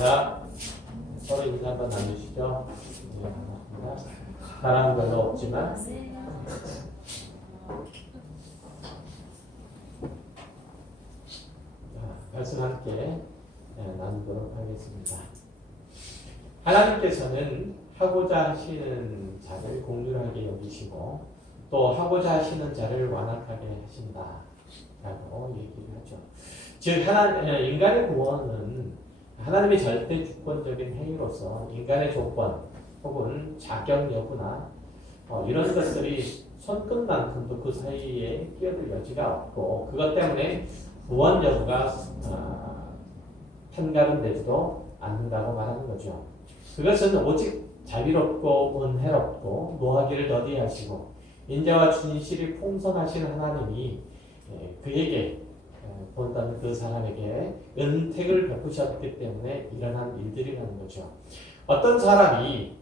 반갑습니다. 서로 인사 한번 나누시죠. 네, 반갑습니다. 사람 별로 없지만 말씀 함께 나누도록 하겠습니다. 하나님께서는 하고자 하시는 자를 공률하게 여기시고 또 하고자 하시는 자를 완악하게 하신다라고 얘기를 하죠. 즉 인간의 구원은 하나님의 절대 주권적인 행위로서 인간의 조건 혹은 자격 여부나 이런 것들이 손끝만큼도 그 사이에 끼어들 여지가 없고 그것 때문에 구원 여부가 판가름되지도 않는다고 말하는 거죠. 그것은 오직 자비롭고 은혜롭고 노하기를 더디하시고 인자와 진실이 풍성하신 하나님이 그에게 본다는 그 사람에게 은택을 베푸셨기 때문에 일어난 일들이라는 거죠. 어떤 사람이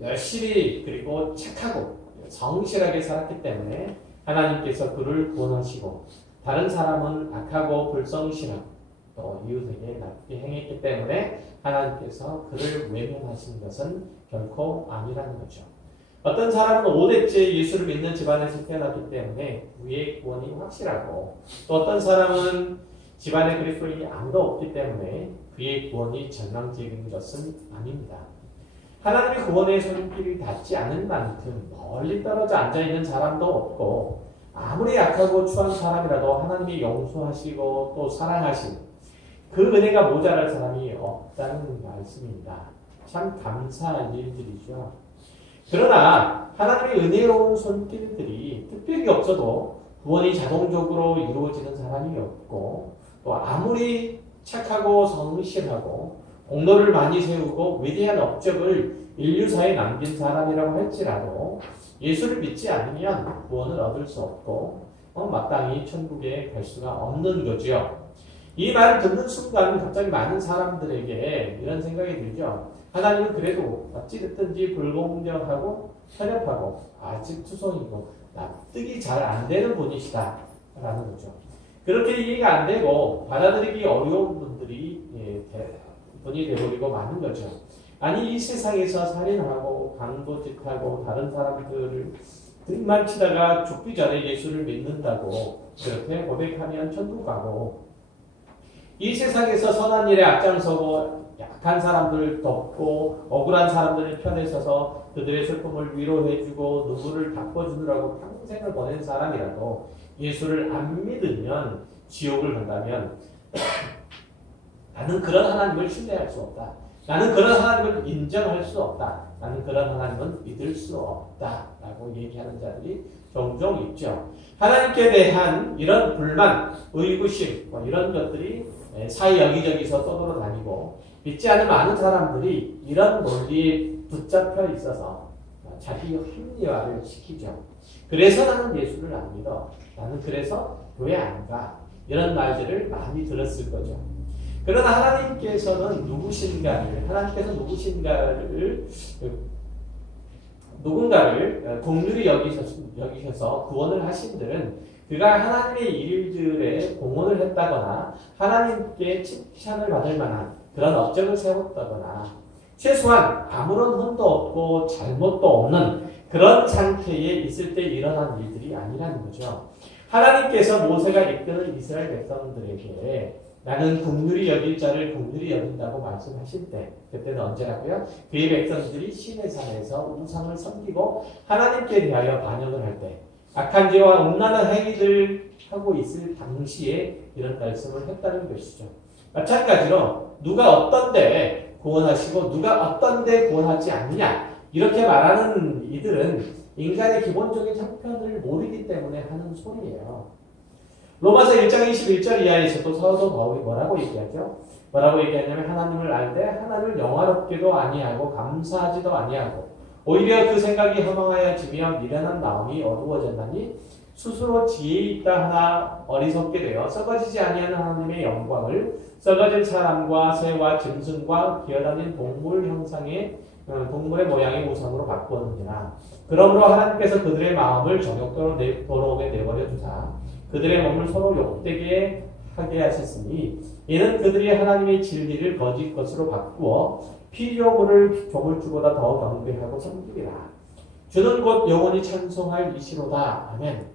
열심히 그리고 착하고 성실하게 살았기 때문에 하나님께서 그를 구원하시고 다른 사람은 악하고 불성실하고 또 이웃에게 나쁘게 행했기 때문에 하나님께서 그를 외면하신 것은 결코 아니라는 거죠. 어떤 사람은 5대째 예수를 믿는 집안에서 태어났기 때문에 그의 구원이 확실하고 또 어떤 사람은 집안에 그리스도인이 아무도 없기 때문에 그의 구원이 절망적인 것은 아닙니다. 하나님의 구원의 손길이 닿지 않을 만큼 멀리 떨어져 앉아있는 사람도 없고 아무리 약하고 추한 사람이라도 하나님이 용서하시고 또 사랑하시는 그 은혜가 모자랄 사람이 없다는 말씀입니다. 참 감사한 일들이죠. 그러나 하나님의 은혜로운 손길들이 특별히 없어도 구원이 자동적으로 이루어지는 사람이 없고 또 아무리 착하고 성실하고 공로를 많이 세우고 위대한 업적을 인류사에 남긴 사람이라고 할지라도 예수를 믿지 않으면 구원을 얻을 수 없고 마땅히 천국에 갈 수가 없는 거죠. 이 말을 듣는 순간 갑자기 많은 사람들에게 이런 생각이 들죠. 하나님은 그래도 어찌됐든지 불공정하고 편협하고 아직 투성이고 납득이 잘 안 되는 분이시다 라는 거죠. 그렇게 이해가 안 되고 받아들이기 어려운 분들이 분이 되어버리고 많은 거죠. 아니 이 세상에서 살인하고 강도짓하고 다른 사람들을 등만 치다가 죽기 전에 예수를 믿는다고 그렇게 고백하면 천국 가고 이 세상에서 선한 일에 앞장서고 약한 사람들을 돕고 억울한 사람들의 편에 서서 그들의 슬픔을 위로해주고 눈물을 닦아주느라고 평생을 보낸 사람이라도 예수를 안 믿으면 지옥을 간다면 나는 그런 하나님을 신뢰할 수 없다. 나는 그런 하나님을 인정할 수 없다. 나는 그런 하나님은 믿을 수 없다. 라고 얘기하는 자들이 종종 있죠. 하나님께 대한 이런 불만, 의구심 이런 것들이 사회 여기저기서 떠돌아다니고 믿지 않는 많은 사람들이 이런 논리에 붙잡혀 있어서 자기 합리화를 시키죠. 그래서 나는 예수를 안 믿어. 나는 그래서 교회 안 가. 이런 말들을 많이 들었을 거죠. 그러나 하나님께서는 누군가를 공률히 여기셔서 구원을 하신들은 그가 하나님의 일들에 공헌을 했다거나 하나님께 칭찬을 받을 만한 그런 업적을 세웠다거나 최소한 아무런 흠도 없고 잘못도 없는 그런 상태에 있을 때 일어난 일들이 아니라는 거죠. 하나님께서 모세가 이끄는 이스라엘 백성들에게 나는 긍휼히 여길 자를 긍휼히 여긴다고 말씀하실 때 그때는 언제라고요? 그의 백성들이 시내산에서 우상을 섬기고 하나님께 대하여 반역을 할 때 악한 죄와 음란한 행위들 하고 있을 당시에 이런 말씀을 했다는 것이죠. 마찬가지로 누가 어떤 데 구원하시고 누가 어떤 데 구원하지 않느냐 이렇게 말하는 이들은 인간의 기본적인 형편을 모르기 때문에 하는 소리예요. 로마서 1장 21절 이하에서도 사도 바울이 뭐라고 얘기하죠? 뭐라고 얘기하냐면 하나님을 알되 하나님을 영화롭게도 아니하고 감사하지도 아니하고 오히려 그 생각이 허망하여지며 미련한 마음이 어두워졌나니 스스로 지혜 있다 하나 어리석게 되어 썩어지지 아니하는 하나님의 영광을 썩어진 사람과 새와 짐승과 기어다니는 동물 형상의 동물의 모양의 우상으로 바꾸었느니라. 그러므로 하나님께서 그들의 마음을 정욕도로 돌아오게 내버려 두사 그들의 몸을 서로 욕되게 하게 하셨으니 이는 그들이 하나님의 진리를 거짓 것으로 바꾸어 피조물을 종을 주보다 더 경배하고 섬기리라. 주는 곧 영원히 찬송할 이시로다. 아멘.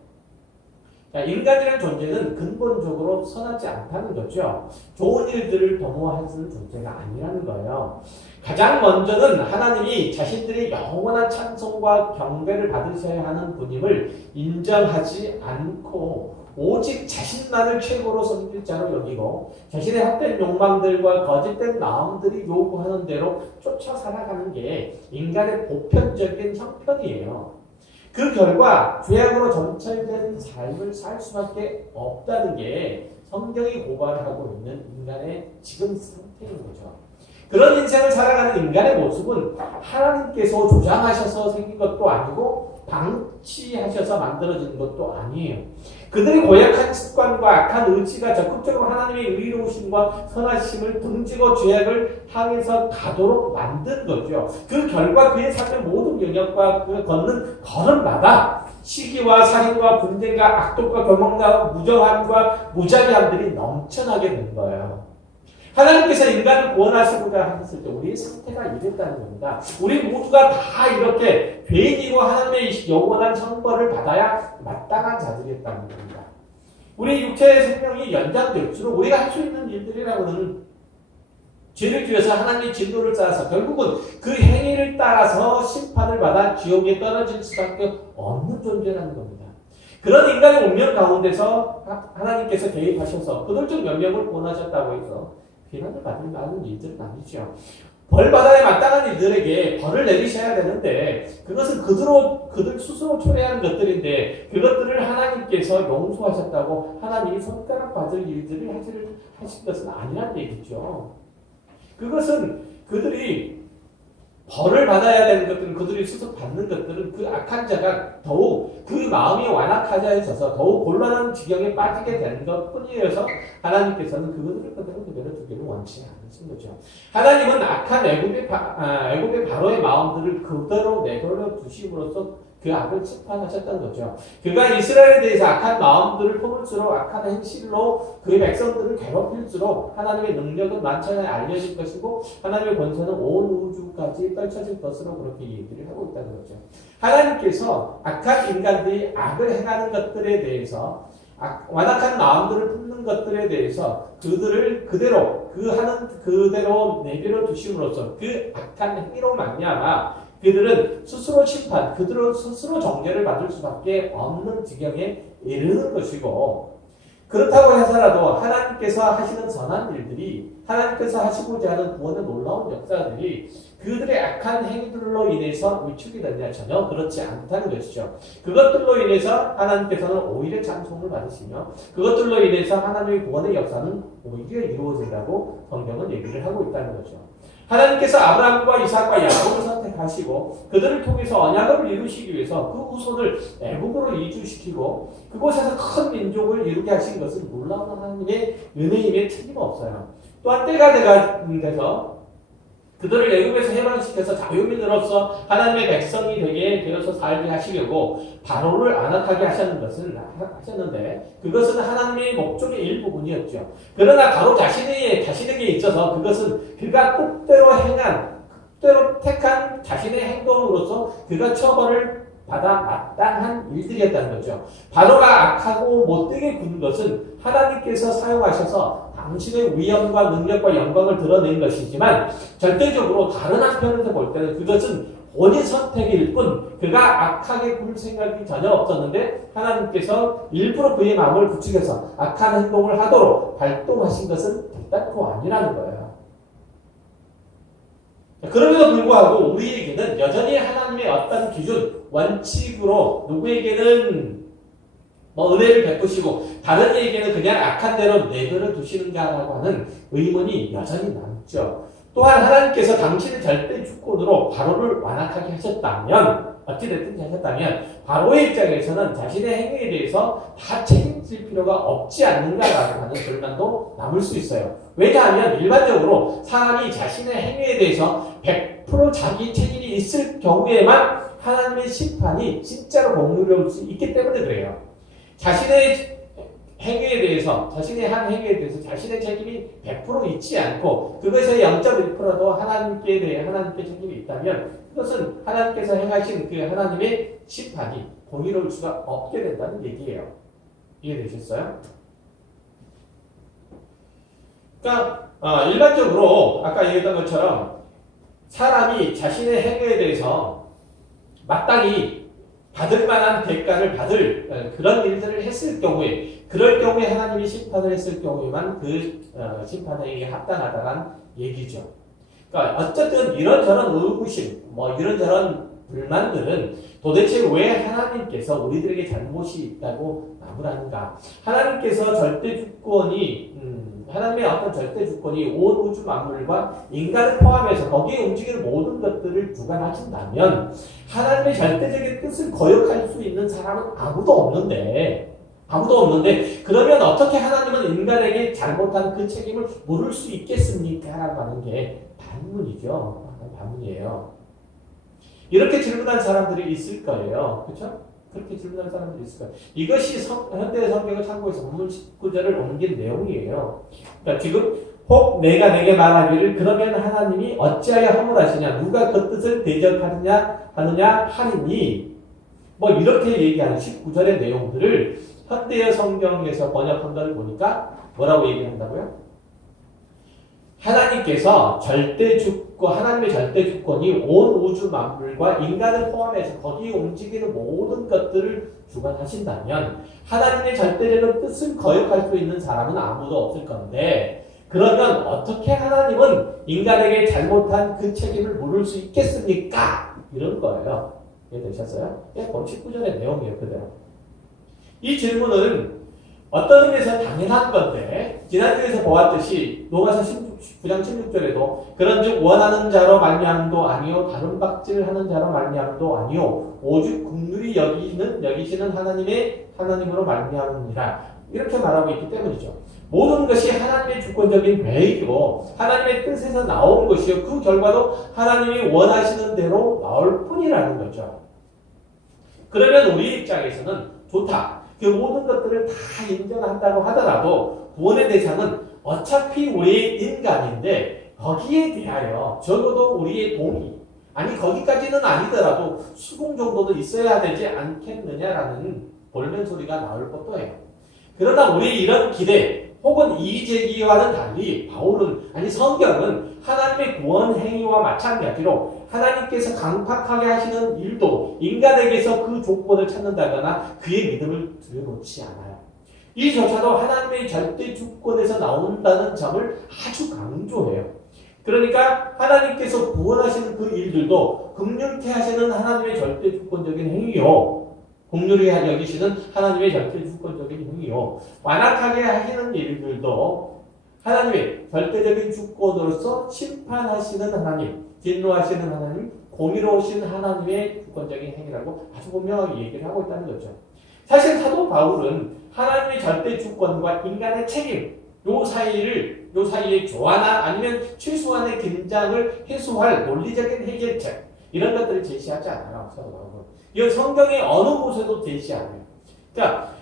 자, 인간이라는 존재는 근본적으로 선하지 않다는 거죠. 좋은 일들을 도모하는 존재가 아니라는 거예요. 가장 먼저는 하나님이 자신들이 영원한 찬송과 경배를 받으셔야 하는 분임을 인정하지 않고 오직 자신만을 최고로 섬길 자로 여기고 자신의 헛된 욕망들과 거짓된 마음들이 요구하는 대로 쫓아 살아가는 게 인간의 보편적인 형편이에요. 그 결과 죄악으로 점철된 삶을 살 수밖에 없다는 게 성경이 고발하고 있는 인간의 지금 상태인 거죠. 그런 인생을 살아가는 인간의 모습은 하나님께서 조장하셔서 생긴 것도 아니고 방치하셔서 만들어진 것도 아니에요. 그들이 고약한 습관과 악한 의지가 적극적으로 하나님의 의로우심과 선하심을 등지고 죄악을 향해서 가도록 만든 거죠. 그 결과 그의 삶의 모든 영역과 그 걷는 걸음마다 시기와 살인과 분쟁과 악독과 교만과 무정함과 무자비함들이 넘쳐나게 된 거예요. 하나님께서 인간을 구원하시고자 하셨을 때 우리의 상태가 이랬다는 겁니다. 우리 모두가 다 이렇게 죄인이고 하나님의 영원한 형벌을 받아야 마땅한 자들이었다는 겁니다. 우리 육체의 생명이 연장될수록 우리가 할 수 있는 일들이라고는 죄를 지어서 하나님의 진노를 쌓아서 결국은 그 행위를 따라서 심판을 받아 지옥에 떨어질 수밖에 없는 존재라는 겁니다. 그런 인간의 운명 가운데서 하나님께서 개입하셔서 그들중 몇 명을 구원하셨다고 해서 비난을 받을 만한 일들은 아니죠. 벌 받아야 마땅한 이들에게 벌을 내리셔야 되는데 그것은 그들 스스로 초래하는 것들인데 그것들을 하나님께서 용서하셨다고 하나님이 손가락 받을 일들을 하신 것은 아니란 얘기죠. 그것은 그들이 벌을 받아야 되는 것들은 그들이 스스로 받는 것들은 그 악한 자가 더욱 그 마음이 완악하자해져서 더욱 곤란한 지경에 빠지게 된 것뿐이어서 하나님께서는 그들을 그대로 내버려두기를 원치 않으신 거죠. 하나님은 악한 애굽의 바로의 마음들을 그대로 내버려 두심으로써 그 악을 심판하셨다는 거죠. 그가 이스라엘에 대해서 악한 마음들을 품을수록 악한 행실로 그의 백성들을 괴롭힐수록 하나님의 능력은 만천하에 알려질 것이고 하나님의 권세는 온 우주까지 떨쳐질 것으로 그렇게 얘기를 하고 있다는 거죠. 하나님께서 악한 인간들이 악을 행하는 것들에 대해서 완악한 마음들을 품는 것들에 대해서 그들을 그대로 그대로 내버려 두심으로써 그 악한 행위로 말미암아 그들은 스스로 심판, 그들은 스스로 정죄를 받을 수밖에 없는 지경에 이르는 것이고 그렇다고 해서라도 하나님께서 하시는 선한 일들이 하나님께서 하시고자 하는 구원의 놀라운 역사들이 그들의 악한 행위들로 인해서 위축이 되느냐 전혀 그렇지 않다는 것이죠. 그것들로 인해서 하나님께서는 오히려 찬송을 받으시며 그것들로 인해서 하나님의 구원의 역사는 오히려 이루어진다고 성경은 얘기를 하고 있다는 거죠. 하나님께서 아브라함과 이삭과 야곱을 선택하시고 그들을 통해서 언약을 이루시기 위해서 그 후손을 애굽으로 이주시키고 그곳에서 큰 민족을 이루게 하신 것은 놀라운 하나님의 은혜임에 틀림없어요. 또한 때가 돼서 그들을 애굽에서 해방시켜서 자유민으로서 하나님의 백성이 되게 되어서 살게 하시려고 바로를 안악하게 하셨는데 그것은 하나님의 목적의 일부분이었죠. 그러나 바로 자신에게 있어서 그것은 그가 뜻대로 택한 자신의 행동으로서 그가 처벌을 받아 마땅한 일들이었다는 거죠. 바로가 악하고 못되게 군 것은 하나님께서 사용하셔서 당신의 위엄과 능력과 영광을 드러낸 것이지만 절대적으로 다른 한편에서 볼 때는 그것은 본인 선택일 뿐 그가 악하게 굴 생각이 전혀 없었는데 하나님께서 일부러 그의 마음을 부추겨서 악한 행동을 하도록 발동하신 것은 결단코 아니라는 거예요. 그럼에도 불구하고 우리에게는 여전히 하나님의 어떤 기준, 원칙으로 누구에게는 은혜를 베푸시고 다른 이에게는 그냥 악한 대로 내버려 두시는가라고 하는 의문이 여전히 남죠. 또한 하나님께서 당신의 절대 주권으로 바로를 완악하게 하셨다면 어찌됐든지 하셨다면 바로의 입장에서는 자신의 행위에 대해서 다 책임질 필요가 없지 않는가라고 하는 결론도 남을 수 있어요. 왜냐하면 일반적으로 사람이 자신의 행위에 대해서 100% 자기 책임이 있을 경우에만 하나님의 심판이 진짜로 공유될 수 있기 때문에 그래요. 자신의 행위에 대해서 자신의 한 행위에 대해서 자신의 책임이 100% 있지 않고 그것의 0.1%도 하나님께 대해 하나님께 책임이 있다면 그것은 하나님께서 행하신 그 하나님의 심판이 공의로울 수가 없게 된다는 얘기예요. 이해되셨어요? 그러니까 일반적으로 아까 얘기했던 것처럼 사람이 자신의 행위에 대해서 마땅히 받을 만한 대가를 받을 그런 일들을 했을 경우에 그럴 경우에 하나님이 심판을 했을 경우에만 그 심판에 합당하다는 얘기죠. 그러니까 어쨌든 이런저런 의구심, 이런저런 불만들은 도대체 왜 하나님께서 우리들에게 잘못이 있다고 나무라는가? 하나님께서 절대 주권이 하나님의 어떤 절대 주권이 온 우주 만물과 인간을 포함해서 거기에 움직이는 모든 것들을 주관하신다면 하나님의 절대적인 뜻을 거역할 수 있는 사람은 아무도 없는데 그러면 어떻게 하나님은 인간에게 잘못한 그 책임을 물을 수 있겠습니까? 라고 하는 게 반문이죠. 반문이에요. 이렇게 질문한 사람들이 있을 거예요. 그렇죠? 그렇게 질문한 사람들이 있을 거예요. 이것이 현대 성경을 참고해서 본문 19절을 옮긴 내용이에요. 그러니까 지금 혹 내가 내게 말하기를 그러면 하나님이 어찌하여 허물하시냐 누가 그 뜻을 대적하느냐 하느니 이렇게 얘기하는 19절의 내용들을 현대의 성경에서 번역한 걸 보니까 뭐라고 얘기한다고요? 하나님께서 하나님의 절대 주권이 온 우주 만물과 인간을 포함해서 거기에 움직이는 모든 것들을 주관하신다면 하나님의 절대적인 뜻을 거역할 수 있는 사람은 아무도 없을 건데 그러면 어떻게 하나님은 인간에게 잘못한 그 책임을 물을 수 있겠습니까? 이런 거예요. 이해되셨어요? 본 19절의 내용이에요. 그대로. 이 질문은 어떤 의미에서 당연한 건데 지난주에서 보았듯이 로마서 9장 16절에도 그런즉 원하는 자로 말미암도 아니요 다른 박질하는 자로 말미암도 아니요 오직 긍휼히 여기시는 하나님으로 말미암으니라 이렇게 말하고 있기 때문이죠. 모든 것이 하나님의 주권적인 계획이고 하나님의 뜻에서 나온 것이요 그 결과도 하나님이 원하시는 대로 나올 뿐이라는 거죠. 그러면 우리 입장에서는 좋다. 그 모든 것들을 다 인정한다고 하더라도 구원의 대상은 어차피 우리 인간인데 거기에 대하여 적어도 우리의 동의 거기까지는 아니더라도 수긍 정도도 있어야 되지 않겠느냐라는 볼멘 소리가 나올 것도 해요. 그러나 우리 이런 기대 혹은 이 제기와는 달리 성경은 하나님의 구원 행위와 마찬가지로 하나님께서 강팍하게 하시는 일도 인간에게서 그 조건을 찾는다거나 그의 믿음을 들여놓지 않아요. 이조차도 하나님의 절대 주권에서 나온다는 점을 아주 강조해요. 그러니까 하나님께서 구원하시는 그 일들도 긍휼케 하시는 하나님의 절대 주권적인 행위요. 긍휼히 여기시는 하나님의 절대 주권적인 행위요. 완악하게 하시는 일들도 하나님의 절대적인 주권으로서 심판하시는 하나님, 진노하시는 하나님, 공의로우신 하나님의 주권적인 행위라고 아주 분명하게 얘기를 하고 있다는 거죠. 사실 사도 바울은 하나님의 절대 주권과 인간의 책임, 요 사이의 조화나 아니면 최소한의 긴장을 해소할 논리적인 해결책, 이런 것들을 제시하지 않아요. 사도 바울은. 이 성경의 어느 곳에도 제시 않아요. 그러니까,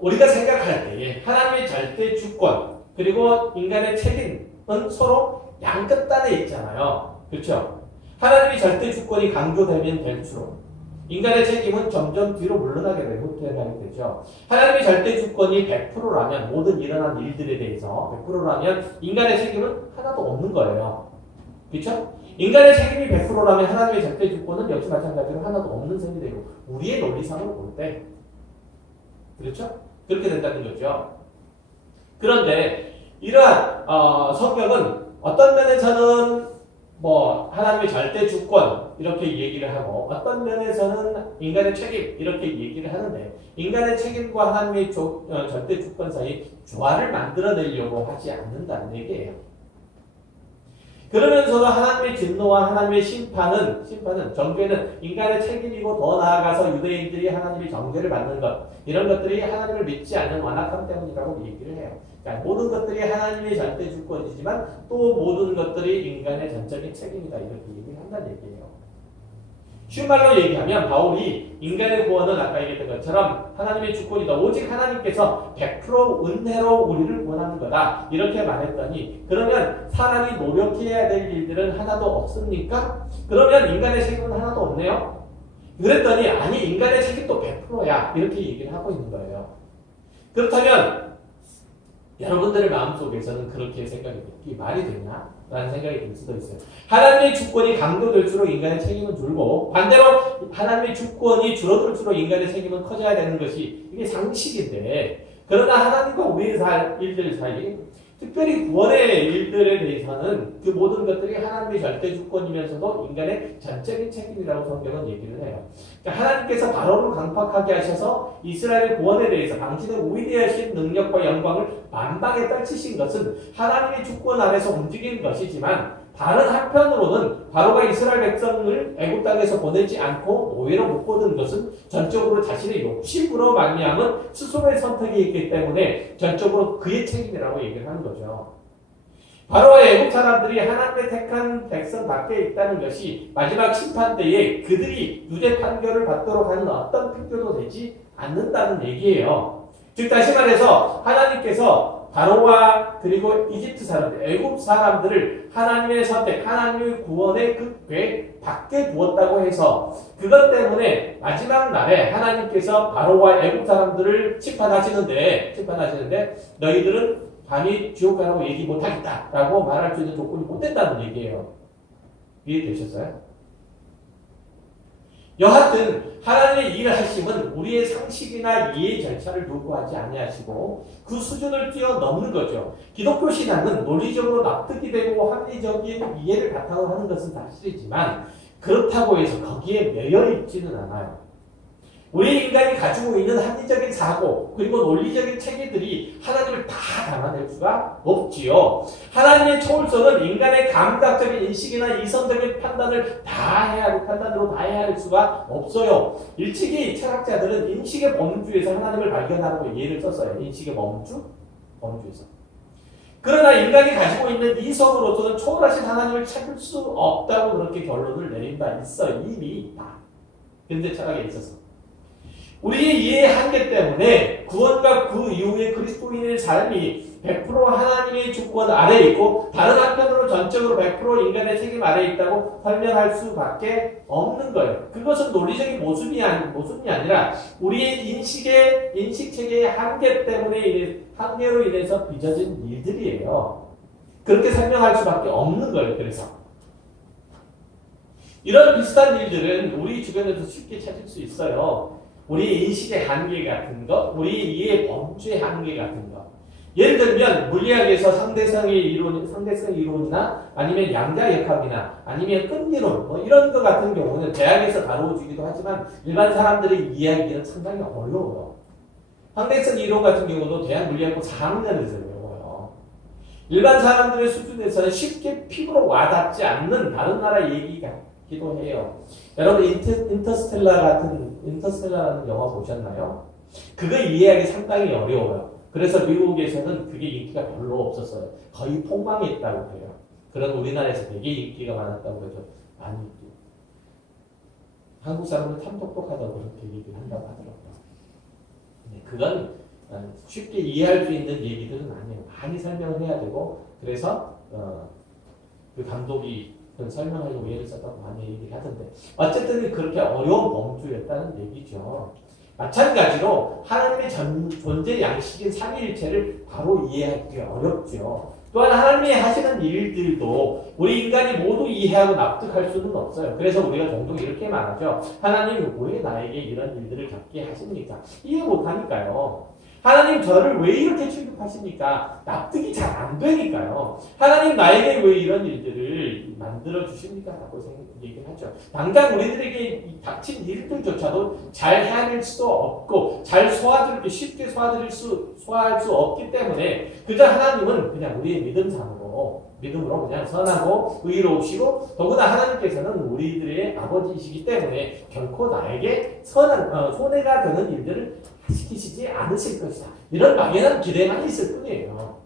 우리가 생각할 때에 하나님의 절대 주권, 그리고 인간의 책임은 서로 양끝단에 있잖아요. 그렇죠? 하나님의 절대 주권이 강조되면 될수록 인간의 책임은 점점 뒤로 물러나게 되고 후퇴하게 되죠. 하나님의 절대 주권이 100%라면 모든 일어난 일들에 대해서 100%라면 인간의 책임은 하나도 없는 거예요. 그렇죠? 인간의 책임이 100%라면 하나님의 절대 주권은 역시 마찬가지로 하나도 없는 셈이 되고 우리의 논리상으로 볼 때 그렇죠? 그렇게 된다는 거죠. 그런데 이러한 성경은 어떤 면에서는 하나님의 절대 주권 이렇게 얘기를 하고 어떤 면에서는 인간의 책임 이렇게 얘기를 하는데 인간의 책임과 하나님의 절대 주권 사이 조화를 만들어내려고 하지 않는다는 얘기예요. 그러면서도 하나님의 진노와 하나님의 심판은 정죄는 인간의 책임이고 더 나아가서 유대인들이 하나님의 정죄를 받는 것 이런 것들이 하나님을 믿지 않는 완악함 때문이라고 얘기를 해요. 그러니까 모든 것들이 하나님의 절대 주권이지만 또 모든 것들이 인간의 전적인 책임이다 이렇게 얘기를 한다는 얘기예요. 쉬운 말로 얘기하면 바울이 인간의 구원은 아까 얘기했던 것처럼 하나님의 주권이다. 오직 하나님께서 100% 은혜로 우리를 구원하는 거다. 이렇게 말했더니 그러면 사람이 노력해야 될 일들은 하나도 없습니까? 그러면 인간의 책임은 하나도 없네요. 그랬더니 아니 인간의 책임도 100%야. 이렇게 얘기를 하고 있는 거예요. 그렇다면 여러분들의 마음속에서는 그렇게 생각이 이게 말이 되냐? 라는 생각이 들 수도 있어요. 하나님의 주권이 강조될수록 인간의 책임은 줄고 반대로 하나님의 주권이 줄어들수록 인간의 책임은 커져야 되는 것이 이게 상식인데 그러나 하나님과 우리의 일들 사이 특별히 구원의 일들에 대해서는 그 모든 것들이 하나님의 절대 주권이면서도 인간의 전적인 책임이라고 성경은 얘기를 해요. 그러니까 하나님께서 바로를 강팍하게 하셔서 이스라엘의 구원에 대해서 당신의 위대하신 능력과 영광을 만방에 떨치신 것은 하나님의 주권 안에서 움직이는 것이지만 다른 한편으로는 바로가 이스라엘 백성을 애굽 땅에서 보내지 않고 노예로 묶어둔 것은 전적으로 자신의 욕심으로 말미암은 스스로의 선택이 있기 때문에 전적으로 그의 책임이라고 얘기를 하는 거죠. 바로와 애굽 사람들이 하나님의 택한 백성 밖에 있다는 것이 마지막 심판 때에 그들이 유죄 판결을 받도록 하는 어떤 핑계도 되지 않는다는 얘기예요. 즉 다시 말해서 하나님께서 바로와 그리고 이집트 사람들, 애굽 사람들을 하나님의 선택, 하나님의 구원의 그 궤 밖에 두었다고 해서 그것 때문에 마지막 날에 하나님께서 바로와 애굽 사람들을 심판하시는데 너희들은 감히 지옥 가라고 얘기 못하겠다라고 말할 수 있는 조건이 못 된다는 얘기예요. 이해되셨어요? 여하튼 하나님의 일을 하심은 우리의 상식이나 이해 절차를 요구하지 아니하시고 그 수준을 뛰어넘는 거죠. 기독교 신앙은 논리적으로 납득이 되고 합리적인 이해를 바탕으로 하는 것은 사실이지만 그렇다고 해서 거기에 매여 있지는 않아요. 우리 인간이 가지고 있는 합리적인 사고 그리고 논리적인 체계들이 하나님을 다 담아낼 수가 없지요. 하나님의 초월성은 인간의 감각적인 인식이나 이성적인 판단으로 다 해야 할 수가 없어요. 일찍이 철학자들은 인식의 범주에서 하나님을 발견하라고 예를 썼어요. 인식의 범주에서. 그러나 인간이 가지고 있는 이성으로서는 초월하신 하나님을 찾을 수 없다고 그렇게 결론을 내린 바 있어. 이미 다. 현대 철학에 있어서. 우리의 이해의 한계 때문에 구원과 그 이후의 그리스도인의 삶이 100% 하나님의 주권 아래에 있고 다른 한편으로 전적으로 100% 인간의 책임 아래에 있다고 설명할 수밖에 없는 거예요. 그것은 논리적인 모순이 아니라 우리의 인식체계의 한계 때문에 한계로 인해서 빚어진 일들이에요. 그렇게 설명할 수밖에 없는 거예요. 그래서 이런 비슷한 일들은 우리 주변에서 쉽게 찾을 수 있어요. 우리 인식의 한계 같은 것, 우리 이해의 범주의 한계 같은 것. 예를 들면 물리학에서 상대성 이론이나 아니면 양자역학이나 아니면 끈기론 이런 것 같은 경우는 대학에서 다루어지기도 하지만 일반 사람들이 이해하기는 상당히 어려워요. 상대성 이론 같은 경우도 대학 물리학부 4학년에서 배워요. 일반 사람들의 수준에서는 쉽게 피부로 와닿지 않는 다른 나라 얘기가 기도 해요. 여러분 인터스텔라라는 영화 보셨나요? 그거 이해하기 상당히 어려워요. 그래서 미국에서는 그게 인기가 별로 없었어요. 거의 폭망했다고 해요. 그런 우리나라에서 되게 인기가 많았다고 해서 많이 한국 사람은 참 똑똑하다고 그렇게 얘기를 한다고 하더라고요. 네, 그건 쉽게 이해할 수 있는 얘기들은 아니에요. 많이 설명을 해야 되고 그래서 그 감독이 설명하려고 예를 썼다고 많이 얘기를 하던데 어쨌든 그렇게 어려운 범주였다는 얘기죠. 마찬가지로 하나님의 존재 양식인 삼위일체를 바로 이해하기 어렵죠. 또한 하나님이 하시는 일들도 우리 인간이 모두 이해하고 납득할 수는 없어요. 그래서 우리가 종종 이렇게 말하죠. 하나님 왜 나에게 이런 일들을 겪게 하십니까? 이해 못하니까요. 하나님 저를 왜 이렇게 취급하십니까? 납득이 잘 안 되니까요. 하나님 나에게 왜 이런 일들을 만들어 주십니까? 라고 얘기를 하죠. 당장 우리들에게 닥친 일들조차도 잘 헤아릴 수 없고 잘 쉽게 소화할 수 없기 때문에 그저 하나님은 그냥 우리의 믿음으로 그냥 선하고 의로우시고 더구나 하나님께서는 우리들의 아버지이시기 때문에 결코 나에게 손해가 되는 일들을 시키시지 않으실 것이다. 이런 막연한 기대만 있을 뿐이에요.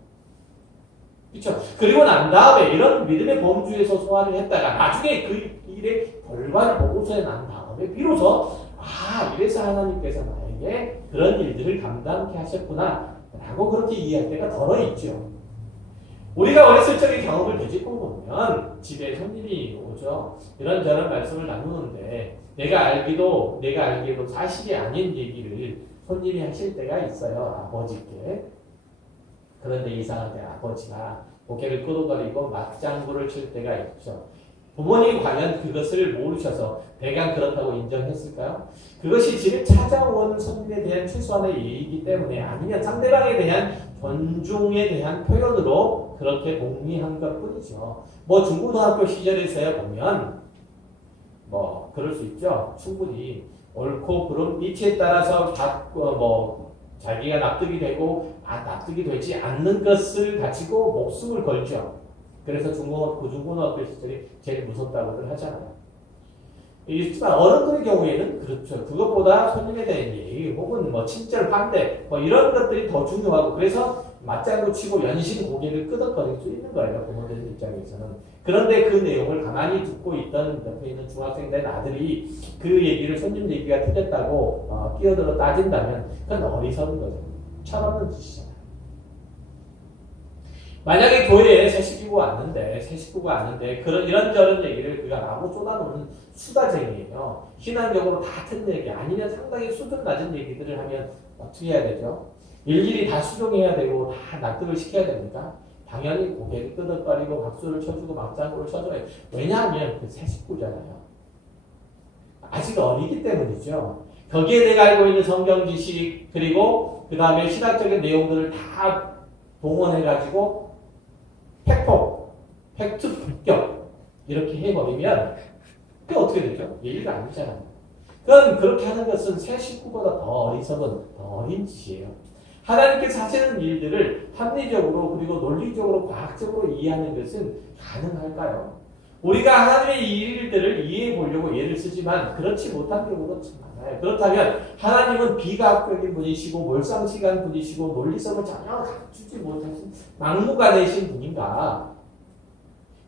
그렇죠? 그리고 난 다음에 이런 믿음의 범주에서 소화를 했다가 나중에 그 일의 결과를 보고서야 난 다음에 비로소 이래서 하나님께서 나에게 그런 일들을 감당케 하셨구나 라고 그렇게 이해할 때가 덜어 있죠. 우리가 어렸을 적의 경험을 되짚고 보면 집에 손님이 오죠. 이런저런 말씀을 나누는데 내가 알기도 사실이 아닌 얘기를 손님이 하실 때가 있어요. 아버지께. 그런데 이상하게 아버지가 고개를 끄덕거리고 맞장구를 칠 때가 있죠. 부모님이 과연 그것을 모르셔서 대강 그렇다고 인정했을까요? 그것이 집에 찾아온 손님에 대한 최소한의 예의이기 때문에 아니면 상대방에 대한 존중에 대한 표현으로 그렇게 복리한 것 뿐이죠. 중고등학교 시절에서야 보면 그럴 수 있죠. 충분히 옳고 그름 이치에 따라서 자기가 납득이 되고 납득이 되지 않는 것을 가지고 목숨을 걸죠. 그래서 중고등학교 시절이 제일 무섭다고들 하잖아요. 있지만 어른들의 경우에는 그렇죠. 그것보다 손님에 대한 예의 혹은 친절 환대 이런 것들이 더 중요하고 그래서 맞장구 치고 연신 고개를 끄덕거릴 수 있는 거예요. 부모들 입장에서는. 그런데 그 내용을 가만히 듣고 있던 옆에 있는 중학생 된 아들이 그 얘기를 손님 얘기가 틀렸다고 끼어들어 따진다면 그건 어리석은 거죠. 철없는 짓이잖아요. 만약에 교회에 새 식구가 왔는데 이런저런 얘기를 그가 마구 쏟아놓는 수다쟁이에요. 신앙적으로 다 틀린 얘기 아니면 상당히 수준 낮은 얘기들을 하면 어떻게 해야 되죠? 일일이 다 수용해야 되고 다 납득을 시켜야 됩니까? 당연히 고개를 끄덕거리고 박수를 쳐주고 막장구를 쳐줘요. 왜냐하면 그 새 식구잖아요. 아직 어리기 때문이죠. 거기에 내가 알고 있는 성경 지식 그리고 그 다음에 신학적인 내용들을 다 동원해가지고 팩트 불격 이렇게 해버리면 그게 어떻게 되죠? 예의가 아니잖아요. 그건 그렇게 하는 것은 새 식구보다 더 어리석은 더 어린 짓이에요. 하나님께서 하시는 일들을 합리적으로 그리고 논리적으로 과학적으로 이해하는 것은 가능할까요? 우리가 하나님의 일들을 이해해 보려고 예를 쓰지만 그렇지 못한 경우도 참 많아요. 그렇다면 하나님은 비과학적인 분이시고 몰상식한 분이시고 논리성을 전혀 갖추지 못하신 막무가내신 분인가?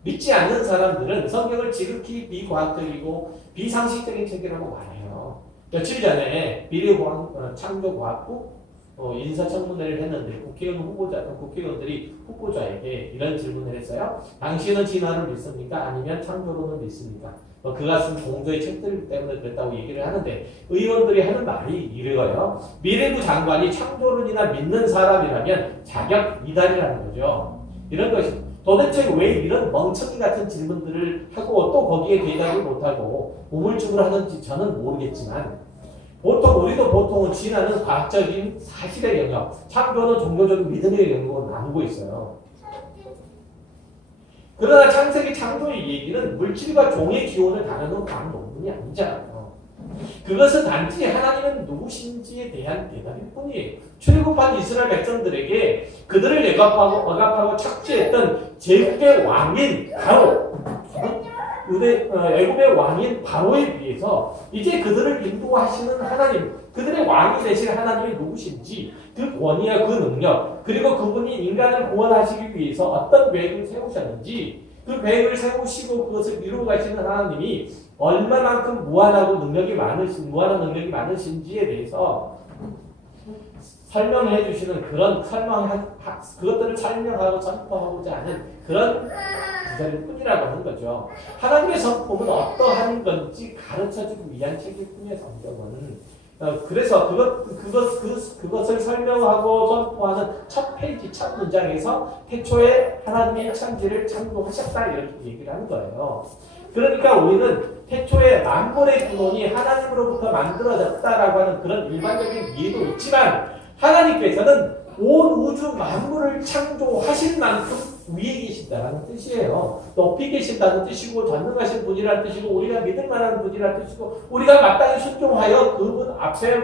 믿지 않는 사람들은 성경을 지극히 비과학적이고 비상식적인 책이라고 말해요. 며칠 전에 미래창조과학부 인사청문회를 했는데 국회의원들이 후보자에게 이런 질문을 했어요. 당신은 진화를 믿습니까? 아니면 창조론을 믿습니까? 그것은 공조의 책들 때문에 그랬다고 얘기를 하는데 의원들이 하는 말이 이래요. 미래부 장관이 창조론이나 믿는 사람이라면 자격 이달이라는 거죠. 이런 것이 도대체 왜 이런 멍청이 같은 질문들을 하고 또 거기에 대답을 못하고 우물쭈물 하는지 저는 모르겠지만 우리도 보통은 진화는 과학적인 사실의 영역, 창조는 종교적인 믿음의 영역으로 나누고 있어요. 그러나 창세기 창조의 얘기는 물질과 종의 기원을 다루는 과학 논문이 아니잖아요. 그것은 단지 하나님은 누구신지에 대한 대답일 뿐이에요. 출애굽한 이스라엘 백성들에게 그들을 억압하고 착취했던 제국의 왕인 바로 애굽의 왕인 바로에 비해서 이제 그들을 인도하시는 하나님, 그들의 왕이 되실 하나님이 누구신지 그 권위와 그 능력 그리고 그분이 인간을 구원하시기 위해서 어떤 계획을 세우셨는지 그 계획을 세우시고 그것을 이루어 가시는 하나님이 얼마만큼 무한한 능력이 많으신지에 대해서 설명해 주시는 그것들을 설명하고 전파하고자 하는 그런 구절일 뿐이라고 하는 거죠. 하나님의 성품은 어떠한 건지 가르쳐주기 위한 책일 뿐이에요. 성경은. 그래서 그것을 설명하고 선포하는 첫 페이지, 첫 문장에서 태초에 하나님의 천지를 창조하셨다 이렇게 얘기를 하는 거예요. 그러니까 우리는 태초에 만물의 근원이 하나님으로부터 만들어졌다라고 하는 그런 일반적인 이해도 있지만 하나님께서는 온 우주 만물을 창조하신 만큼 위에 계신다는 뜻이에요. 높이 계신다는 뜻이고 전능하신 분이라는 뜻이고 우리가 믿을 만한 분이라는 뜻이고 우리가 마땅히 순종하여 그분 앞에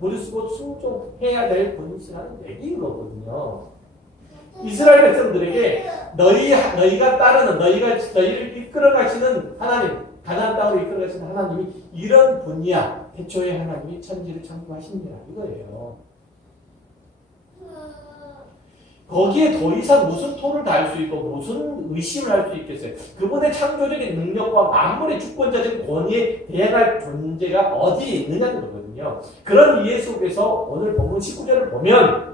무릎 쓰고 순종해야 될 분이시라는 얘기인 거거든요. 이스라엘 백성들에게 너희가 따르는 너희를 이끌어 가시는 하나님, 가나안 땅으로 이끌어 가시는 하나님이 이런 분이야. 태초에 하나님이 천지를 창조하십니다. 이거예요. 거기에 더 이상 무슨 토를 달 수 있고 무슨 의심을 할 수 있겠어요? 그분의 창조적인 능력과 만물의 주권자적인 권위에 대항할 존재가 어디에 있느냐는 거거든요. 그런 이해 속에서 오늘 본문 19절을 보면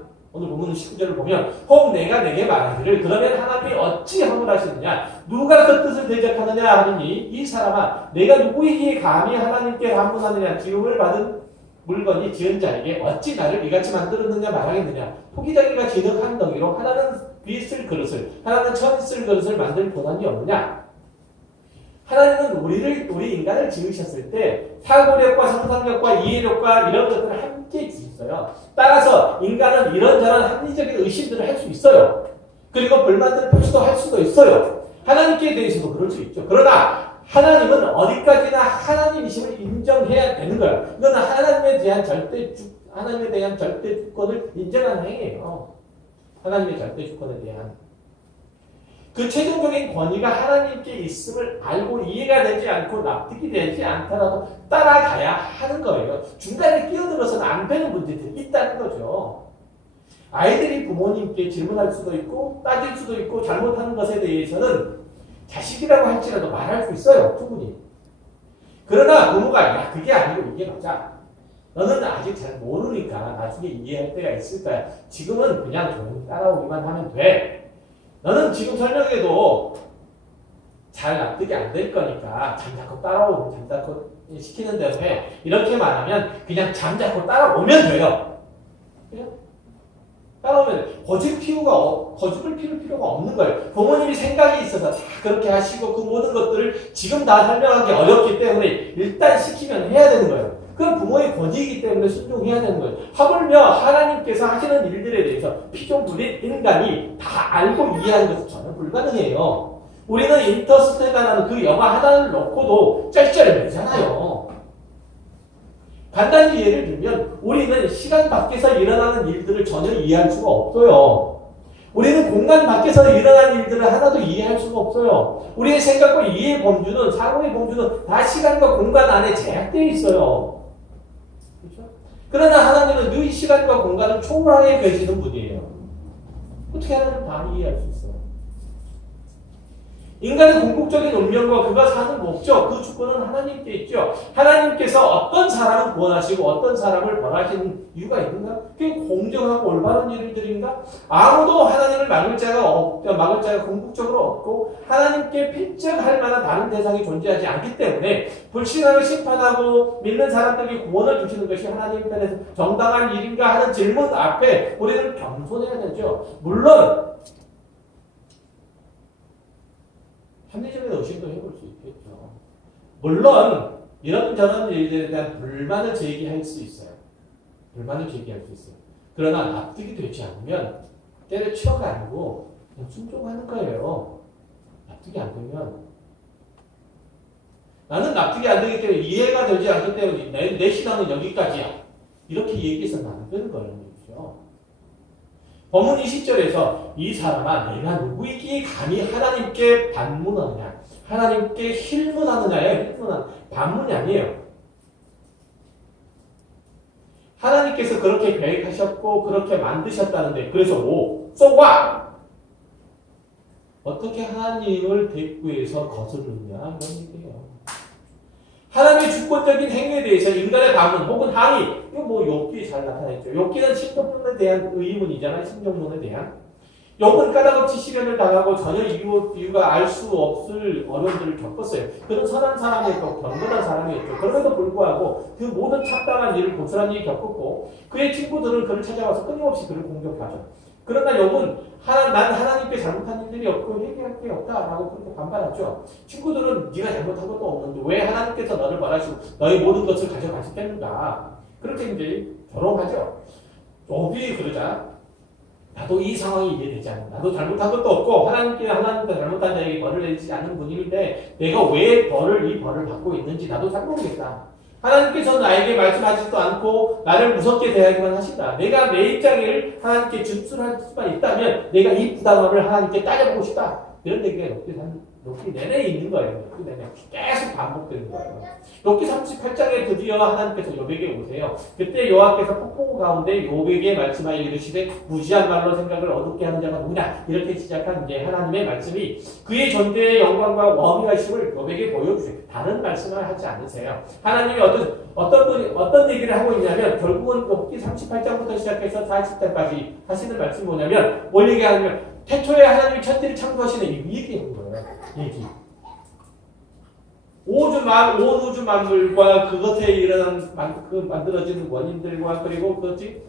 혹 내가 내게 말하기를 그러면 하나님이 어찌 허물하시느냐 누가 그 뜻을 대적하느냐 하느니 이 사람아 내가 누구에게 감히 하나님께 반문하느냐 지음을 받은 물건이 지은 자에게 어찌 나를 이같이 만들었느냐 말하겠느냐 토기장이가 지는 한 덩이로 하나는 귀 쓸 그릇을 하나는 천 쓸 그릇을 만들 고난이 없느냐. 하나님은 우리 인간을 지으셨을 때 사고력과 상상력과 이해력과 이런 것들을 함께 주셨어요. 따라서 인간은 이런저런 합리적인 의심들을 할 수 있어요. 그리고 불만들 표시도 할 수도 있어요. 하나님께 대해서도 그럴 수 있죠. 그러나 하나님은 어디까지나 하나님이심을 인정해야 되는 거예요. 이거는 하나님에 대한 절대 주권을 인정하는 행위예요. 하나님의 절대 주권에 대한 그 최종적인 권위가 하나님께 있음을 알고 이해가 되지 않고 납득이 되지 않더라도 따라가야 하는 거예요. 중간에 끼어들어서는 안 되는 문제들이 있다는 거죠. 아이들이 부모님께 질문할 수도 있고 따질 수도 있고 잘못하는 것에 대해서는 자식이라고 할지라도 말할 수 있어요. 충분히. 그러나 부모가 야 그게 아니고 이게 맞아. 너는 아직 잘 모르니까 나중에 이해할 때가 있을 거야. 지금은 그냥 조용히 따라오기만 하면 돼. 너는 지금 설명해도 잘 납득이 안 될 거니까 잠자코 따라오고 잠자코 시키는 대로 해. 이렇게 말하면 그냥 잠자코 따라오면 돼요. 그냥 따라오면 고집을 피울 필요가 없는 거예요. 부모님이 생각이 있어서 다 그렇게 하시고 그 모든 것들을 지금 다 설명하기 어렵기 때문에 일단 시키면 해야 되는 거예요. 그건 부모의 권위이기 때문에 순종해야 되는 거예요. 하물며 하나님께서 하시는 일들에 대해서 피조물인 인간이 다 알고 이해하는 것은 전혀 불가능해요. 우리는 인터스텔라라는 그 영화 하나를 놓고도 쩔쩔매잖아요. 간단히 예를 들면 우리는 시간 밖에서 일어나는 일들을 전혀 이해할 수가 없어요. 우리는 공간 밖에서 일어나는 일들을 하나도 이해할 수가 없어요. 우리의 생각과 이해의 범주는 사고의 범주는 다 시간과 공간 안에 제약되어 있어요. 그렇죠? 그러나 하나님은 이 시간과 공간을 초월하게 계시는 분이에요. 어떻게 하나님 다 이해할 수 있어요? 인간의 궁극적인 운명과 그가 사는 목적, 그 주권은 하나님께 있죠. 하나님께서 어떤 사람을 구원하시고 어떤 사람을 벌하시는 이유가 있는가? 그게 공정하고 올바른 일들인가? 아무도 하나님을 막을 자가 궁극적으로 없고 하나님께 필적할 만한 다른 대상이 존재하지 않기 때문에 불신하고 심판하고 믿는 사람들에게 구원을 주시는 것이 하나님 편에서 정당한 일인가 하는 질문 앞에 우리는 겸손해야 되죠. 물론 합리적인 의심도 해볼 수 있겠죠. 물론 이런저런 일들에 대한 불만을 제기할 수 있어요. 그러나 납득이 되지 않으면 때려치워가 아니고 그냥 순종하는 거예요. 납득이 안 되면 나는 납득이 안 되기 때문에 이해가 되지 않기 때문에 내 신앙은 여기까지야. 이렇게 얘기해서는 안 되는 거예요. 본문 20절에서 이 사람아 내가 누구이기에 감히 하나님께 반문하느냐 하나님께 힐문하느냐예요. 반문이 아니에요. 하나님께서 그렇게 계획하셨고 그렇게 만드셨다는데 그래서 so what? 어떻게 하나님을 대꾸해서 거스르느냐 이런 얘기예요. 하나님의 주권적인 행위에 대해서 인간의 반문 혹은 항의 이거 뭐 욥기에 잘 나타나있죠. 욥기는 신동론에 대한 의문이잖아요. 신정론에 대한. 욥은 까다롭이 시련을 당하고 전혀 이유가 알 수 없을 어려움들을 겪었어요. 그는 선한 사람이었고 경건한 사람이었죠. 그럼에도 불구하고 그 모든 착당한 일을 고스란히 겪었고 그의 친구들은 그를 찾아와서 끊임없이 그를 공격하죠. 그러나 욥은 난 하나님께 잘못한 일들이 없고 회개할 게 없다라고 그렇게 반발하죠. 친구들은 네가 잘못한 것도 없는데 왜 하나님께서 너를 벌하시고 너의 모든 것을 가져가셨겠는가. 그렇게 이제 조롱하죠. 욥이 그러자 나도 이 상황이 이해되지 않는다. 나도 잘못한 것도 없고 하나님께 잘못한 자에게 벌을 내리지 않는 분인데 내가 왜 이 벌을 받고 있는지 나도 잘 모르겠다. 하나님께서는 나에게 말씀하지도 않고 나를 무섭게 대하기만 하신다. 내가 내 입장을 하나님께 준수할 수만 있다면 내가 이 부당함을 하나님께 따져보고 싶다. 이런 얘기가 욥기 내내 있는 거예요. 욥기 내내 계속 반복되는 거예요. 욥기 38장에 드디어 하나님께서 욥에게 오세요. 그때 여호와께서 폭풍 가운데 욥에게 말씀하여 이르시되 무지한 말로 생각을 어둡게 하는 자가 누구냐 이렇게 시작한 이제 하나님의 말씀이 그의 존재의 영광과 어미하심을 욥에게 보여주세요. 다른 말씀을 하지 않으세요. 하나님이 어떤 얘기를 하고 있냐면 결국은 욥기 38장부터 시작해서 40장까지 하시는 말씀이 뭐냐면 뭘 얘기하냐면 태초에 하나님이 천지를 창조하시는 이 얘기하는 거예요. 얘기. 온 우주 만물과 그것에 일어난 만들어지는 원인들과 그리고 그것이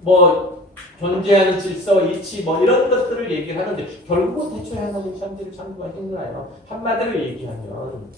뭐 존재하는 질서, 이치 뭐 이런 것들을 얘기를 하는데 결국은 태초에 하나님이 천지를 창조하신 거예요. 한마디로 얘기하면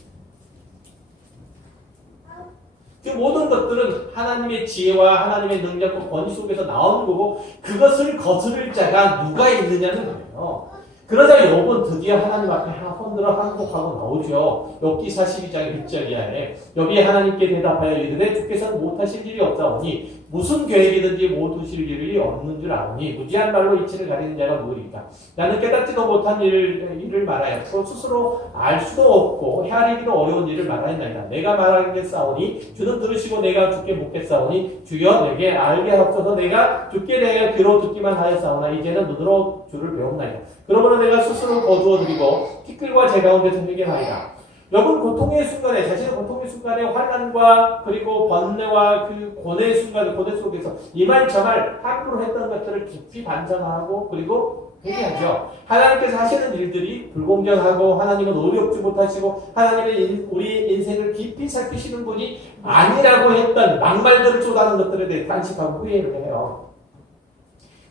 그 모든 것들은 하나님의 지혜와 하나님의 능력과 권위 속에서 나오는 거고 그것을 거스를 자가 누가 있느냐는 거예요. 그러자 욥은 드디어 하나님 앞에 손들어 항복하고 나오죠. 욥기 42장 1절이하에 욥이 하나님께 대답하여 이르되 주께서는 못하실 일이 없사오니 무슨 계획이든지 못 두실 일이 없는 줄 아오니 무지한 말로 이치를 가리는 자가 누구리까? 나는 깨닫지도 못한 일을 말하여 스스로 알 수도 없고 헤아리기도 어려운 일을 말하였나이다. 내가 말하겠사오니 주는 들으시고 내가 주께 묻겠사오니 주여 내게 알게 하옵소서. 내가 주께 대하여 귀로 듣기만 하였사오나 이제는 눈으로 주를 배웠나이다. 그러므로 내가 스스로 거두어드리고 티끌과 제 가운데서 회개하리라. 여러분 고통의 순간에 자신의 고통의 순간에 환난과 그리고 번뇌와 그 고뇌의 순간 고뇌 속에서 이말저말 함부로 했던 것들을 깊이 반성하고 그리고 회개하죠. 하나님께서 하시는 일들이 불공정하고 하나님은 의롭지 못하시고 하나님의 우리 인생을 깊이 살피시는 분이 아니라고 했던 막말들을 쏟아는 것들에 대해 단식하고 후회를 해요.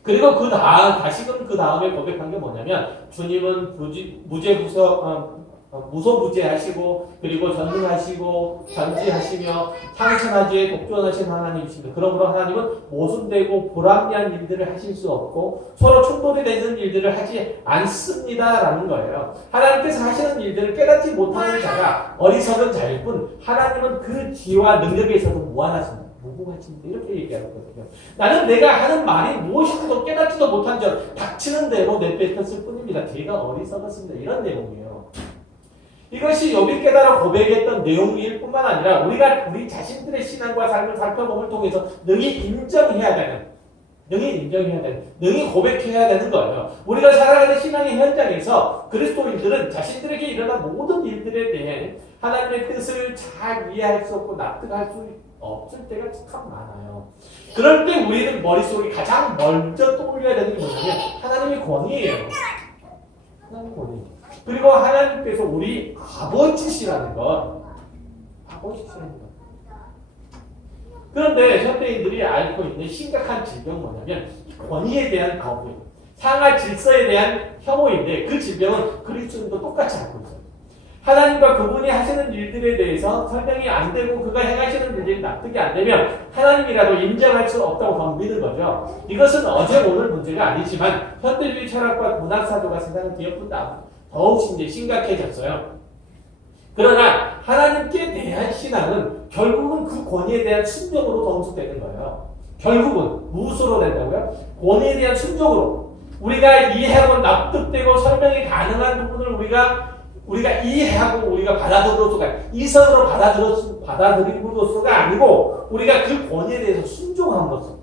그리고 다시금 그 다음에 고백한 게 뭐냐면 주님은 무소부재하시고 그리고 전능하시고 전지하시며 창천하지에 독존하신 하나님이십니다. 그러므로 하나님은 모순되고 불합리한 일들을 하실 수 없고 서로 충돌이 되는 일들을 하지 않습니다라는 거예요. 하나님께서 하시는 일들을 깨닫지 못하는 자가 어리석은 자일 뿐 하나님은 그 지혜와 능력에 있어서 무한하십니다. 무궁하십니다. 이렇게 얘기하거든요. 나는 내가 하는 말이 무엇인지도 깨닫지도 못한 점 닥치는 대로 내뱉었을 뿐입니다. 제가 어리석었습니다. 이런 내용이에요. 이것이 욥이 깨달아 고백했던 내용일 뿐만 아니라 우리 자신들의 신앙과 삶을 살펴봄을 통해서 능히 인정해야 되는, 능히 고백해야 되는 거예요. 우리가 살아가는 신앙의 현장에서 그리스도인들은 자신들에게 일어난 모든 일들에 대해 하나님의 뜻을 잘 이해할 수 없고 납득할 수 없을 때가 참 많아요. 그럴 때 우리는 머릿속에 가장 먼저 떠올려야 되는 게 뭐냐면 하나님의 권위예요. 하나님의 권위. 그리고 하나님께서 우리 아버지시라는 것. 아버지시라는 것. 그런데 현대인들이 앓고 있는 심각한 질병은 뭐냐면 권위에 대한 거부예요. 상하 질서에 대한 혐오인데 그 질병은 그리스도인도 똑같이 앓고 있어요. 하나님과 그분이 하시는 일들에 대해서 설명이 안 되고 그가 행하시는 일들이 납득이 안 되면 하나님이라도 인정할 수 없다고 믿는 거죠. 이것은 어제 오늘 문제가 아니지만 현대주의 철학과 문학사조가 세상을 뒤엎은다. 더욱 이제 심각해졌어요. 그러나 하나님께 대한 신앙은 결국은 그 권위에 대한 순종으로 덤수되는 거예요. 결국은 무엇으로 된다고요? 권위에 대한 순종으로 우리가 이해하고 납득되고 설명이 가능한 부분을 우리가 이해하고 우리가 받아들여서가 이성으로 받아들임으로서가 아니고 우리가 그 권위에 대해서 순종한 것을.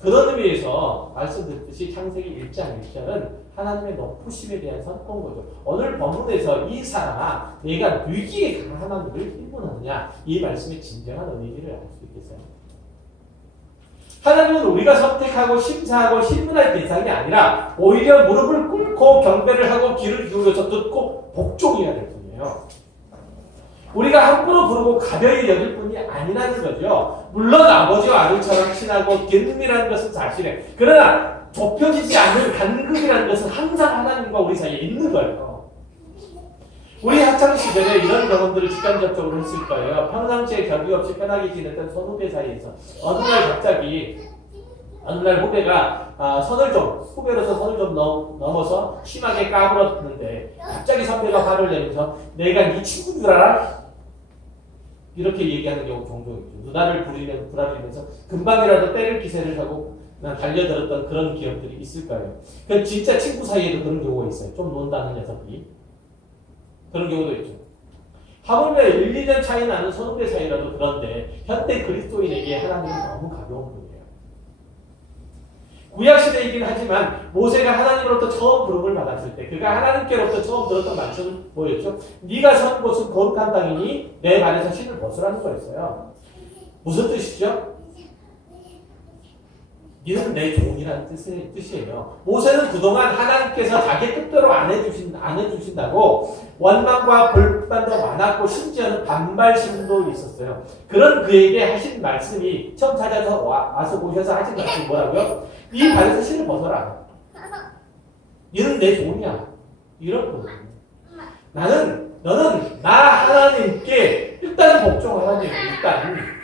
그런 의미에서 말씀드렸듯이 창세기 1장 1절은 하나님의 높으심에 대한 선포인 거죠. 오늘 본문에서 이 사람아 내가 위기에 강한 너를 일본하느냐 이 말씀의 진정한 의미를 알 수 있겠어요. 하나님은 우리가 선택하고 심사하고 신문할 대상이 아니라 오히려 무릎을 꿇고 경배를 하고 귀를 기울여서 듣고 복종해야 될 뿐이에요. 우리가 함부로 부르고 가벼이 여길 뿐이 아니라는 거죠. 물론 아버지와 아들처럼 친하고 긴밀한 것은 사실이에요. 그러나 좁혀지지 않는 간극이라는 것은 항상 하나님과 우리 사이에 있는 거예요. 우리 학창시절에 이런 경험들을 직간접적으로 했을 거예요. 평상시에 격이 없이 편하게 지냈던 선후배 사이에서 어느 날 후배가 후배로서 선을 좀 넘어서 심하게 까불었는데 갑자기 선배가 화를 내면서 내가 네 친구인 줄 알아? 이렇게 얘기하는 경우 종종 있죠. 누나를 부라리면서 금방이라도 때릴 기세를 하고 난 달려들었던 그런 기억들이 있을 거예요. 그 진짜 친구 사이에도 그런 경우가 있어요. 좀 논다는 녀석이. 그런 경우도 있죠. 하물며 1, 2년 차이 나는 선후배 사이라도 그런데 현대 그리스도인에게 하나님은 너무 가벼운 분이에요. 구약시대이긴 하지만 모세가 하나님으로부터 처음 부름을 받았을 때 그가 하나님께로부터 처음 들었던 말씀은 뭐였죠? 네가 선 곳은 거룩한 땅이니 내 발에서 신을 벗으라는 거였어요. 무슨 뜻이죠? 이는 내 종이라는 뜻이에요. 모세는 그동안 하나님께서 자기 뜻대로 안 해주신다고 원망과 불만도 많았고 심지어는 반발심도 있었어요. 그런 그에게 하신 말씀이 처음 찾아서 와서 오셔서 하신 말씀이 뭐라고요? 네 발에서 신을 벗어라. 이는 내 종이야. 이런 거예요. 너는 나 하나님께 일단 복종하라는 얘기예요. 일단.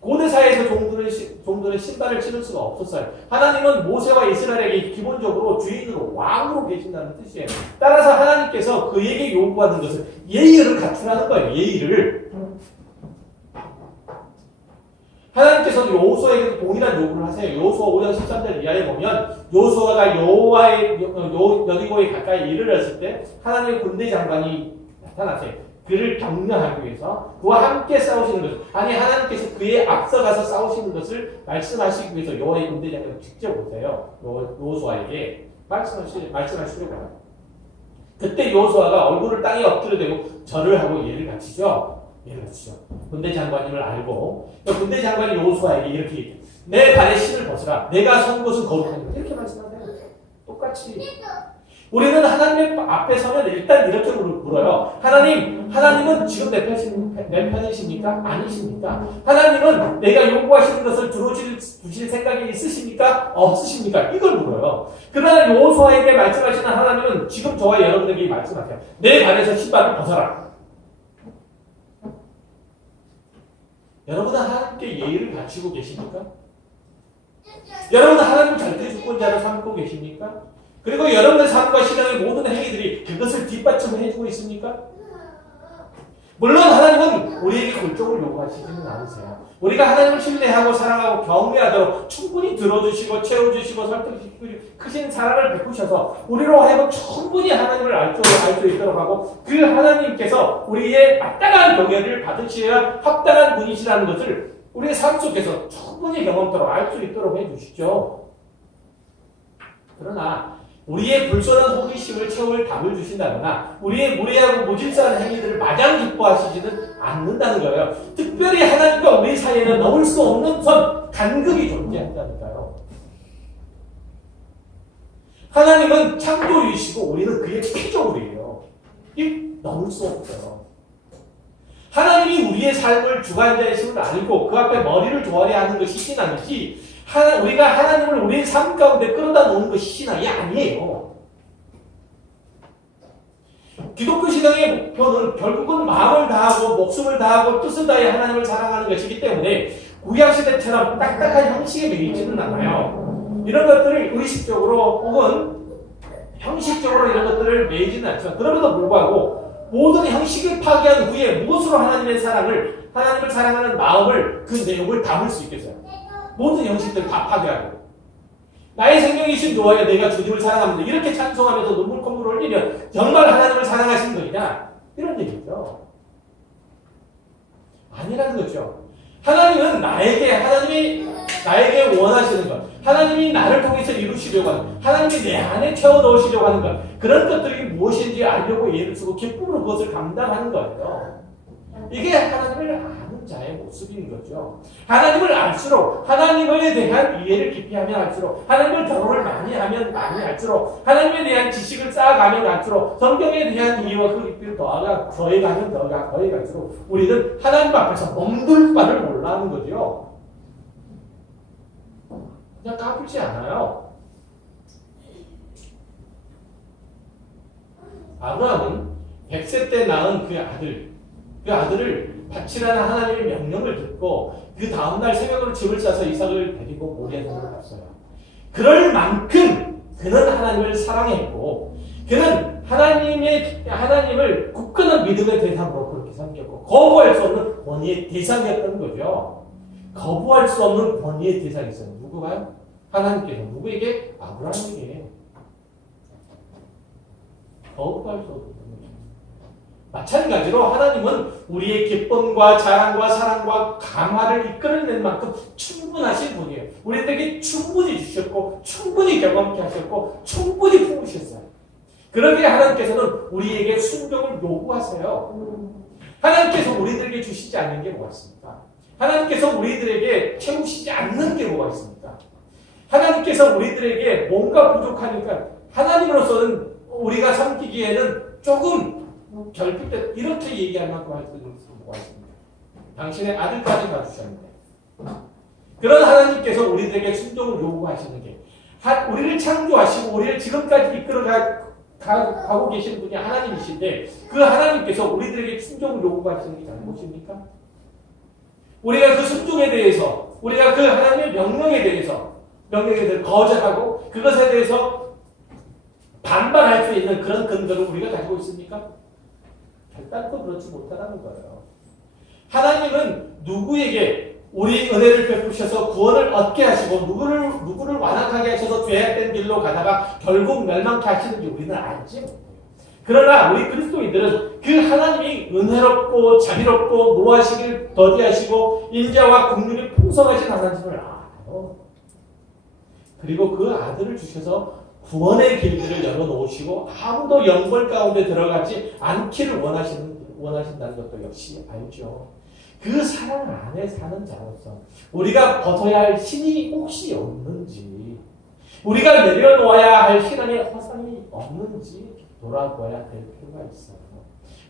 고대사회에서 종들은 신발을 신을 수가 없었어요. 하나님은 모세와 이스라엘에게 기본적으로 주인으로 왕으로 계신다는 뜻이에요. 따라서 하나님께서 그에게 요구하는 것은 예의를 갖추라는 거예요. 예의를. 하나님께서도 여호수아에게도 동일한 요구를 하세요. 여호수아 5장 13절 이하에 보면 여호수아가 여리고에 가까이 이르렀을 때 하나님의 군대 장관이 나타나세요. 그를 격려하기 위해서 그와 함께 싸우시는 것을 하나님께서 그에 앞서가서 싸우시는 것을 말씀하시기 위해서 여호와의 군대 장관을 직접 오세요. 여호수아에게 말씀하시려고 해요. 그때 여호수아가 얼굴을 땅에 엎드려대고 절을 하고 예를 갖추죠. 군대 장관임을 알고 군대 장관이 여호수아에게 이렇게 얘기해요. 내 발에 신을 벗으라. 내가 선 곳은 거룩하니라. 이렇게 말씀하세요. 똑같이. 우리는 하나님 앞에 서면 일단 이렇게 물어요. 하나님은 지금 내 편이십니까? 아니십니까? 하나님은 내가 요구하시는 것을 들어주실 생각이 있으십니까? 없으십니까? 이걸 물어요. 그러나 여호수아에게 말씀하시는 하나님은 지금 저와 여러분에게 말씀하세요. 내 발에서 신발을 벗어라. 여러분은 하나님께 예의를 갖추고 계십니까? 여러분은 하나님을 절대 주권자로 삼고 계십니까? 그리고 여러분의 삶과 신앙의 모든 행위들이 그것을 뒷받침해주고 있습니까? 물론 하나님은 우리에게 골종을 요구하시지는 않으세요. 우리가 하나님을 신뢰하고 사랑하고 경외하도록 충분히 들어주시고 채워주시고 설득시키고 크신 사랑을 베푸셔서 우리로 하여금 충분히 하나님을 알 수 있도록 하고 그 하나님께서 우리의 마땅한 경외를 받으셔야 합당한 분이시라는 것을 우리의 삶 속에서 충분히 경험토록 알 수 있도록 해주시죠. 그러나 우리의 불손한 호기심을 채울 답을 주신다거나 우리의 무례하고 무질서한 행위들을 마냥 기뻐하시지는 않는다는 거예요. 특별히 하나님과 우리 사이에는 넘을 수 없는 선, 간극이 존재한다니까요. 하나님은 창조주이시고 우리는 그의 피조물이에요. 이 넘을 수 없어요. 하나님이 우리의 삶을 주관자이심을 알고 그 앞에 머리를 조아려야 하는 것이 신앙이지 우리가 하나님을 우리의 삶 가운데 끌어다 놓는 것이 신앙이 아니에요. 기독교 신앙의 목표는 결국은 마음을 다하고 목숨을 다하고 뜻을 다해 하나님을 사랑하는 것이기 때문에 구약시대처럼 딱딱한 형식에 매이지는 않아요. 이런 것들을 의식적으로 혹은 형식적으로 이런 것들을 매이지는 않지만 그럼에도 불구하고 모든 형식을 파괴한 후에 무엇으로 하나님을 사랑하는 마음을 그 내용을 담을 수 있겠어요? 모든 형식들 다 파괴하고 나의 생명이신 여호와여 내가 주님을 사랑합니다. 이렇게 찬송하면서 눈물 콧물을 흘리면 정말 하나님을 사랑하시는 거냐? 이런 얘기죠. 아니라는 거죠. 하나님이 나에게 원하시는 것, 하나님이 나를 통해서 이루시려고 하는 것, 하나님이 내 안에 채워 넣으시려고 하는 것, 그런 것들이 무엇인지 알려고 예를 쓰고 기쁨으로 그것을 감당하는 거예요. 이게 하나님을 아는 자의 모습인 거죠. 하나님을 알수록 하나님에 대한 이해를 깊이 하면 할수록 하나님을 경험을 많이 하면 많이 할수록 하나님에 대한 지식을 쌓아가면 갈수록 성경에 대한 이해와 그 깊이를 더해가면 더해갈수록 우리는 하나님 앞에서 멈둘 바를 몰라하는 거죠. 그냥 까불지 않아요. 아브라함은 100세 때 낳은 그 아들을 바치라는 하나님의 명령을 듣고 그 다음날 새벽으로 집을 싸서 이삭을 데리고 모리아산으로 갔어요. 그럴 만큼 그는 하나님을 사랑했고 그는 하나님을 굳건한 믿음의 대상으로 그렇게 섬겼고 거부할 수 없는 권위의 대상이었던 거죠. 거부할 수 없는 권위의 대상이 있어요. 누구가요? 하나님께서 누구에게? 아브라함에게 거부할 수 없는 거죠. 마찬가지로 하나님은 우리의 기쁨과 자랑과 사랑과 감화를 이끌어낼 만큼 충분하신 분이에요. 우리에게 충분히 주셨고 충분히 경험케 하셨고 충분히 품으셨어요. 그러기에 하나님께서는 우리에게 순종을 요구하세요. 하나님께서 우리들에게 주시지 않는 게 뭐가 있습니까? 하나님께서 우리들에게 채우시지 않는 게 뭐가 있습니까? 하나님께서 우리들에게 뭔가 부족하니까 하나님으로서는 우리가 섬기기에는 조금 결핍 때 이렇게 얘기할 만큼 할 수 있는 뭐가 있습니까? 당신의 아들까지 봐주셨는데 그런 하나님께서 우리들에게 순종을 요구하시는 게 우리를 창조하시고 우리를 지금까지 이끌어가고 계신 분이 하나님이신데 그 하나님께서 우리들에게 순종을 요구하시는 게 잘못입니까? 우리가 그 순종에 대해서 우리가 그 하나님의 명령에 대해서 거절하고 그것에 대해서 반발할 수 있는 그런 근거를 우리가 가지고 있습니까? 결단코 그렇지 못하다는 거예요. 하나님은 누구에게 우리 은혜를 베푸셔서 구원을 얻게 하시고 누구를 완악하게 하셔서 죄악된 길로 가다가 결국 멸망케 하시는지 우리는 알지 못해요. 그러나 우리 그리스도인들은 그 하나님이 은혜롭고 자비롭고 노하시길 더디하시고 인자와 긍휼이 풍성하신 하나님을 알아요. 그리고 그 아들을 주셔서 구원의 길들을 열어놓으시고 아무도 영벌 가운데 들어가지 않기를 원하신다는 것도 역시 알죠. 그 사랑 안에 사는 자로서 우리가 벗어야 할 신이 혹시 없는지 우리가 내려놓아야 할 신앙의 허상이 없는지 돌아봐야 될 필요가 있어요.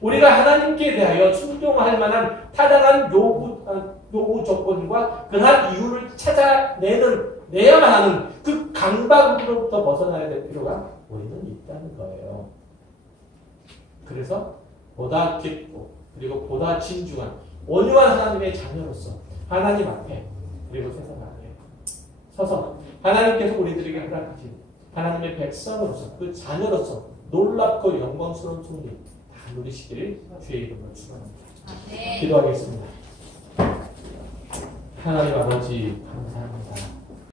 우리가 하나님께 대하여 순종할 만한 타당한 요구 조건과 그러한 이유를 찾아내야만 하는 그 강박으로부터 벗어나야 될 필요가 우리는 있다는 거예요. 그래서 보다 깊고 그리고 보다 진중한 온유한 하나님의 자녀로서 하나님 앞에 그리고 세상 앞에 서서 하나님께서 우리들에게 허락하신 하나님의 백성으로서 그 자녀로서 놀랍고 영광스러운 승리 다 누리시기를 주의 이름으로 축원합니다. 기도하겠습니다. 하나님 아버지 감사합니다.